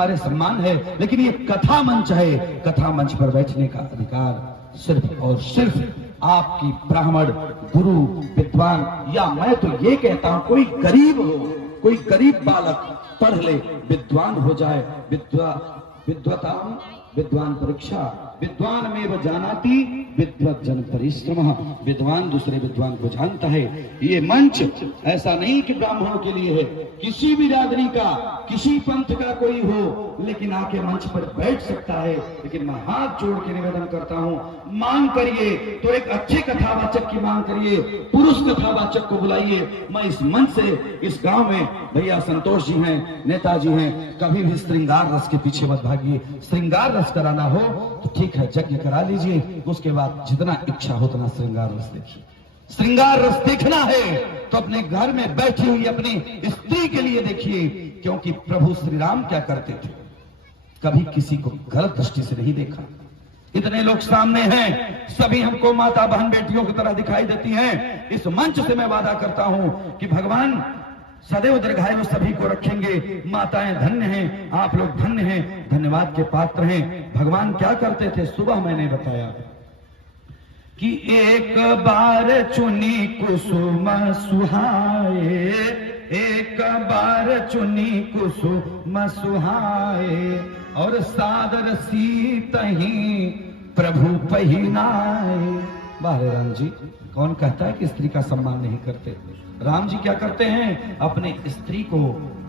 हमारे सम्मान है, लेकिन ये कथा मंच है। कथा मंच पर बैठने का अधिकार सिर्फ और सिर्फ आपकी ब्राह्मण, गुरु, विद्वान, या मैं तो ये कहता हूं कोई गरीब हो, कोई गरीब बालक पढ़ ले, विद्वान हो जाए। विद्वता विद्वान परीक्षा, विद्वान में जानाति विद्वत जन परिश्रम। विद्वान दूसरे विद्वान को जानता है। ये मंच ऐसा नहीं कि ब्राह्मणों के लिए है, किसी भी बिरादरी का, किसी पंथ का कोई हो, लेकिन आके मंच पर बैठ सकता है। लेकिन मैं हाथ जोड़ के निवेदन करता हूं, मांग करिए तो एक अच्छे कथावाचक की मांग करिए, पुरुष कथावाचक को बुलाइए। मैं इस मंच से, इस गांव में भैया संतोष जी हैं, नेताजी हैं, कभी भी श्रृंगार रस के पीछे मत भागिए। श्रृंगार रस कराना हो तो ठीक है, यज्ञ करा लीजिए, उसके बाद जितना इच्छा हो उतना श्रृंगार रस देखिए। श्रृंगार रस देखना है तो अपने घर में बैठी हुई अपनी स्त्री के लिए देखिए, क्योंकि प्रभु श्री राम क्या करते थे, कभी किसी को गलत दृष्टि से नहीं देखा। इतने लोग सामने हैं, सभी हमको माता बहन बेटियों की तरह दिखाई देती हैं। इस मंच से मैं वादा करता हूं कि भगवान सदैव दीर्घायु सभी को रखेंगे। माताएं धन्य हैं, आप लोग धन्य हैं, धन्यवाद के पात्र हैं। भगवान क्या करते थे, सुबह मैंने बताया कि एक बार चुनी कुसुम सुहाए, एक बार चुनी कुसुम सुहाए, और सादर सीत ही प्रभु पहिनाए। बारे राम जी, कौन कहता है कि स्त्री का सम्मान नहीं करते? राम जी क्या करते हैं, अपने स्त्री को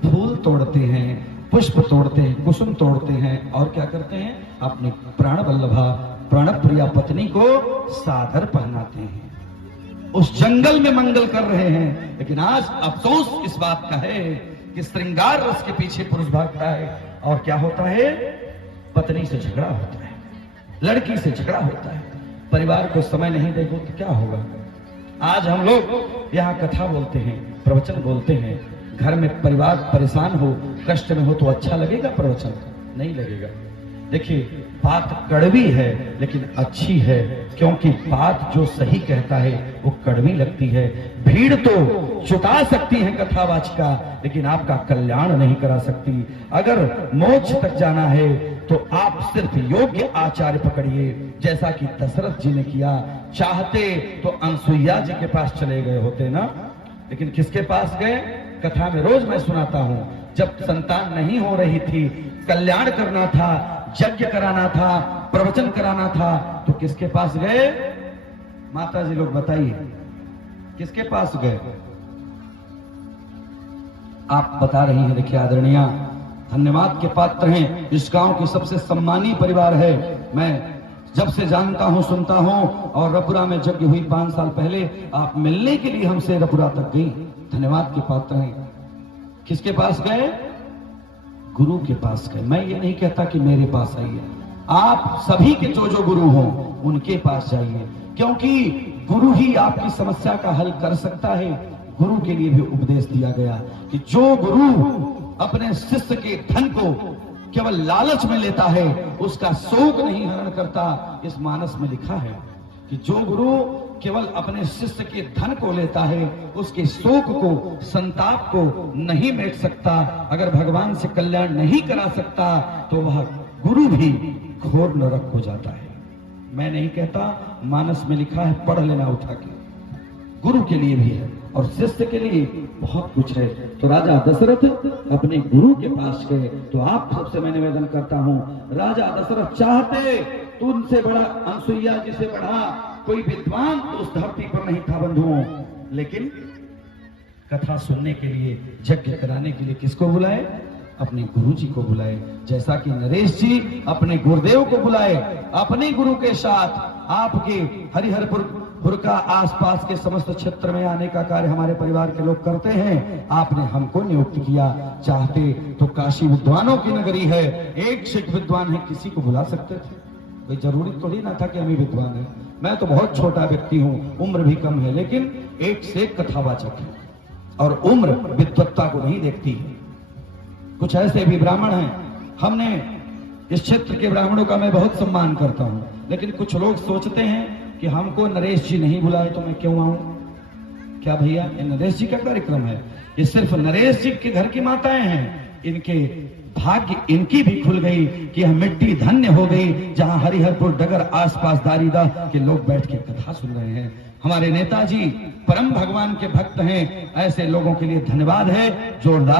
फूल तोड़ते हैं, पुष्प तोड़ते हैं, कुसुम तोड़ते हैं, और क्या करते हैं, अपनी प्राण वल्लभा, प्राण प्रिया पत्नी को सादर पहनाते हैं। उस जंगल में मंगल कर रहे हैं। लेकिन आज अफसोस इस बात का है कि श्रृंगार रस के पीछे पुरुष भागता है, और क्या होता है, पत्नी से झगड़ा होता है, लड़की से झगड़ा होता है, परिवार को समय नहीं देगा तो क्या होगा। आज हम लोग यहाँ कथा बोलते हैं, प्रवचन बोलते हैं, घर में परिवार परेशान हो, कष्ट में हो तो अच्छा लगेगा प्रवचन? नहीं लगेगा। देखिए, बात कड़वी है लेकिन अच्छी है, क्योंकि बात जो सही कहता है वो कड़वी लगती है। भीड़ तो जुटा सकती है कथावाचिका, लेकिन आपका कल्याण नहीं करा सकती। अगर मोक्ष तक जाना है तो आप सिर्फ योग्य आचार्य पकड़िए, जैसा कि दशरथ जी ने किया। चाहते तो अनसुईया जी के पास चले गए होते ना, लेकिन किसके पास गए? कथा में रोज मैं सुनाता हूं, जब संतान नहीं हो रही थी, कल्याण करना था, यज्ञ कराना था, प्रवचन कराना था, तो किसके पास गए? माता जी लोग बताइए, किसके पास गए? आप बता रही हैं। देखिए आदरणीय, धन्यवाद के पात्र हैं। इस गांव की सबसे सम्मानीय परिवार है। मैं जब से जानता हूं, सुनता हूं, और रपुरा में यज्ञ हुई 5 साल पहले, आप मिलने के लिए हमसे रपुरा तक गई। धन्यवाद के पात्र हैं। किसके पास गए? गुरु के पास गए। मैं ये नहीं कहता कि मेरे पास आइए, आप सभी के जो गुरु हों उनके पास जाइए, क्योंकि गुरु ही आपकी समस्या का हल कर सकता है। गुरु के लिए भी उपदेश दिया गया कि जो गुरु अपने शिष्य के धन को केवल लालच में लेता है, उसका शोक नहीं हरण करता। इस मानस में लिखा है कि जो गुरु केवल अपने शिष्य के धन को लेता है, उसके शोक को, संताप को नहीं मेट सकता। अगर भगवान से कल्याण नहीं करा सकता तो वह गुरु भी घोर नरक हो जाता है। मैं नहीं कहता, मानस में लिखा है, पढ़ लेना उठा के। गुरु के लिए भी है और शिष्य के लिए बहुत कुछ है। तो राजा दशरथ अपने गुरु के पास गए। तो आप सबसे मैं निवेदन करता हूं, राजा दशरथ चाहते तो उनसे बड़ा, अनसुईया जी से बड़ा कोई विद्वान तो उस धरती पर नहीं था बंधुओं। लेकिन कथा सुनने के लिए, यज्ञ कराने के लिए किसको बुलाए? अपने गुरु जी को बुलाए। जैसा कि नरेश जी अपने गुरुदेव को बुलाए, अपने गुरु के साथ आपके हरिहरपुर का आसपास के समस्त क्षेत्र में आने का कार्य हमारे परिवार के लोग करते हैं। आपने हमको नियुक्त किया। चाहते तो काशी विद्वानों की नगरी है, एक से एक विद्वान है, किसी को बुला सकते थे। कोई जरूरी तो ही ना था कि हम ही विद्वान हैं। मैं तो बहुत छोटा व्यक्ति हूँ, उम्र भी कम है, लेकिन एक से एक कथावाचक है, और उम्र विद्वत्ता को नहीं देखती है। कुछ ऐसे भी ब्राह्मण हैं, हमने इस क्षेत्र के ब्राह्मणों का मैं बहुत सम्मान करता हूं, लेकिन कुछ लोग सोचते हैं कि हमको नरेश जी नहीं बुलाए तो मैं क्यों आऊं? क्या भैया, ये नरेश जी का कार्यक्रम है? ये सिर्फ नरेश जी के घर की माताएं हैं, इनके भाग्य इनकी भी खुल गई कि यह मिट्टी धन्य हो गई जहां हरिहरपुर डगर आसपास दारीदा के लोग बैठ के कथा सुन रहे हैं। हमारे नेताजी परम भगवान के भक्त हैं। ऐसे लोगों के लिए धन्यवाद है। जोरदार